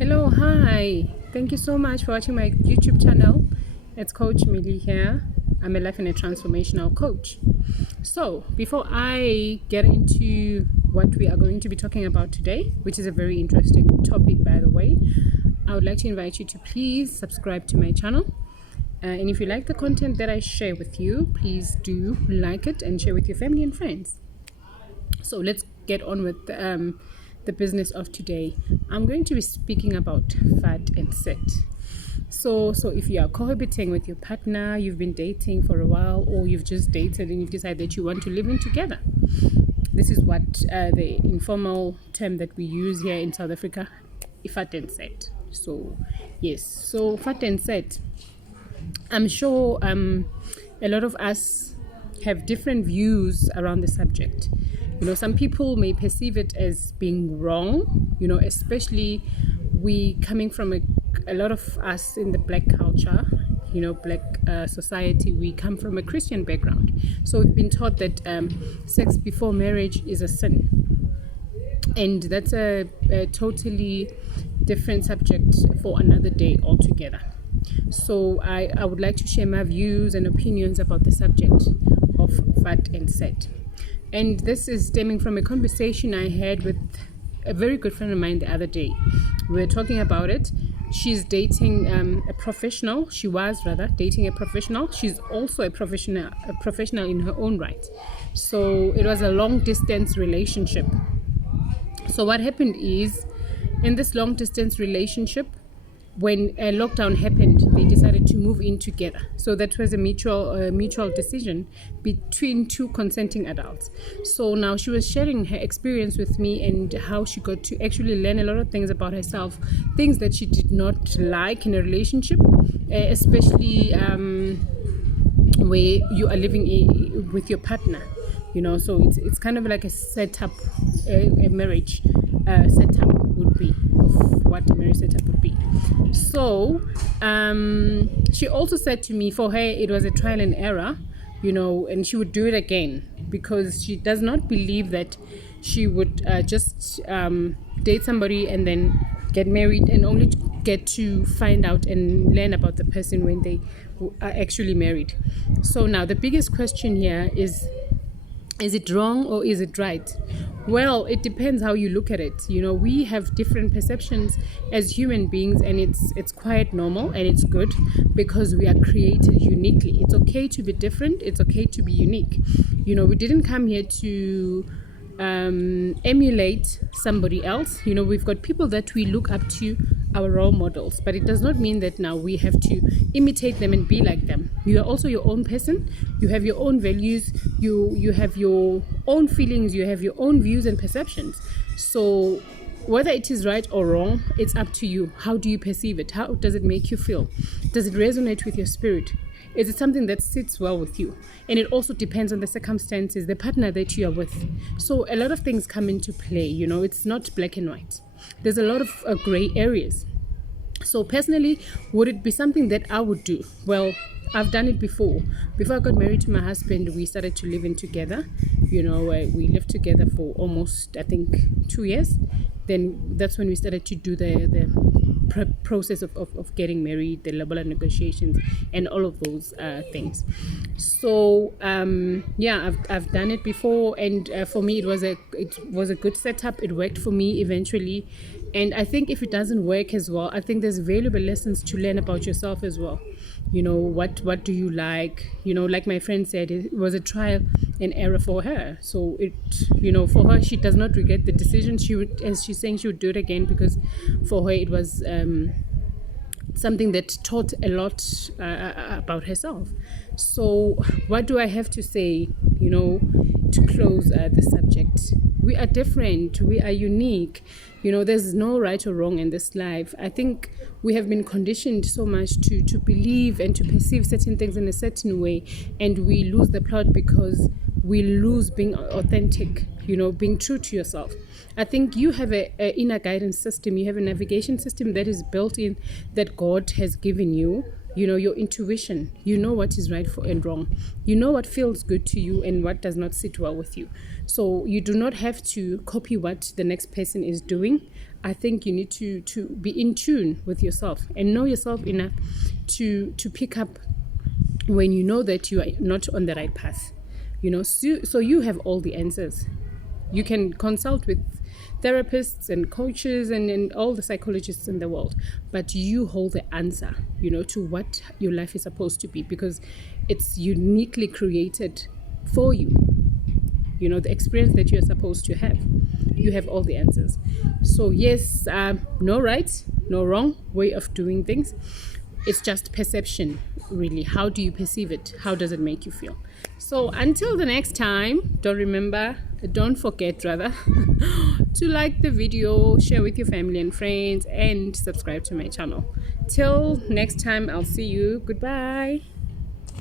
Hello, hi. Thank you so much for watching my YouTube channel. It's Coach Millie here. I'm a life and a transformational coach. So, before I get into what we are going to be talking about today, which is a very interesting topic, by the way, I would like to invite you to please subscribe to my channel. And if you like the content that I share with you, please do like it and share with your family and friends. So let's get on with the business of today. I'm going to be speaking about Vat En Sit. So if you are cohabiting with your partner, you've been dating for a while, or you've just dated and you've decided that you want to live in together, this is what the informal term that we use here in South Africa, Vat En Sit. So yes, so Vat En Sit. I'm sure a lot of us have different views around the subject. Some people may perceive it as being wrong, especially we coming from a lot of us in the black culture, black society, we come from a Christian background. So we've been taught that sex before marriage is a sin. And that's a totally different subject for another day altogether. So I would like to share my views and opinions about the subject of Vat En Sit. And this is stemming from a conversation I had with a very good friend of mine the other day. We were talking about it. She's dating a professional. She was rather dating a professional. She's also a professional in her own right. So it was a long distance relationship. So what happened is, in this long distance relationship, when a lockdown happened, they decided to move in together. So that was a mutual decision between two consenting adults. So now she was sharing her experience with me and how she got to actually learn a lot of things about herself, things that she did not like in a relationship, especially where you are living with your partner. So it's kind of like a setup, a marriage setup would be, of what a marriage setup would be. So she also said to me, for her it was a trial and error, and she would do it again because she does not believe that she would just date somebody and then get married and only get to find out and learn about the person when they are actually married. So now the biggest question here is it wrong or is it right? Well, it depends how you look at it. We have different perceptions as human beings, and it's quite normal and it's good because we are created uniquely. It's okay to be different. It's okay to be unique. We didn't come here to emulate somebody else. We've got people that we look up to, our role models, but it does not mean that now we have to imitate them and be like them. You are also your own person. You have your own values. You have your own feelings. You have your own views and perceptions. So whether it is right or wrong, it's up to you. How do you perceive it? How does it make you feel? Does it resonate with your spirit? Is it something that sits well with you? And it also depends on the circumstances, the partner that you are with. So a lot of things come into play. It's not black and white. There's a lot of gray areas. So personally, would it be something that I would do? Well, I've done it before. Before I got married to my husband, we started to live in together. We lived together for almost, I think, 2 years. Then that's when we started to do the process of getting married, the level of negotiations, and all of those things. So I've done it before, and for me it was a good setup. It worked for me eventually, and I think if it doesn't work as well, I think there's valuable lessons to learn about yourself as well. What do you like? Like my friend said, it was a trial and error for her. So for her, she does not regret the decision. As she's saying, she would do it again because for her it was something that taught a lot about herself. So what do I have to say, to close the subject? We are different. We are unique. There's no right or wrong in this life. I think we have been conditioned so much to believe and to perceive certain things in a certain way, and we lose the plot because we lose being authentic, being true to yourself. I think you have a inner guidance system. You have a navigation system that is built in, that God has given you. Your intuition. What is right and wrong. What feels good to you and what does not sit well with you. So you do not have to copy what the next person is doing. I think you need to be in tune with yourself and know yourself enough to pick up when you know that you are not on the right path. So you have all the answers. You can consult with therapists and coaches and all the psychologists in the world, but you hold the answer, to what your life is supposed to be, because it's uniquely created for you. The experience that you're supposed to have, you have all the answers. So yes, no right, no wrong way of doing things. It's just perception, really. How do you perceive it? How does it make you feel? So until the next time, don't forget to like the video, share with your family and friends, and subscribe to my channel. Till next time, I'll see you. Goodbye.